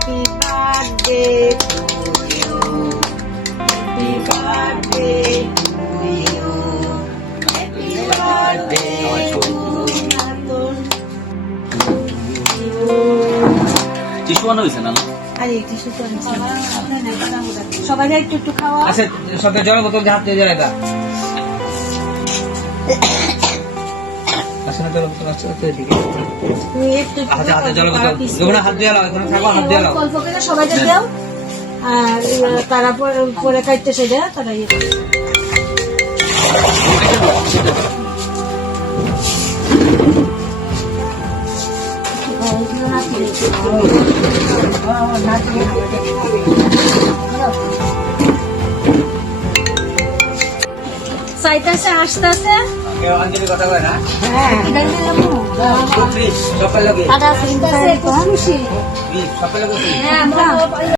Happy birthday to you happy birthday to you happy birthday to tissue বানা হয়েছে না? না? আরে টিস্যু তো আনছি সবাই একটু একটু খাওয়া। আচ্ছা সরকার জলের বোতল হাত দিয়ে জ্বালাই দা আসলে জলের বোতল আছে তো এদিকে হাতে হাতে পিস যখন হাত দিয়ে লাও এখানে থাকো হাত দিয়ে লাও। অল্প করে সবাইকে দাও। আর তারা পরে খাইতে সেটা তারা ইয়ে। চাইতেছে আসতেছে অঞ্জলি কথা কয় না? হ্যাঁ। সকাল সকাল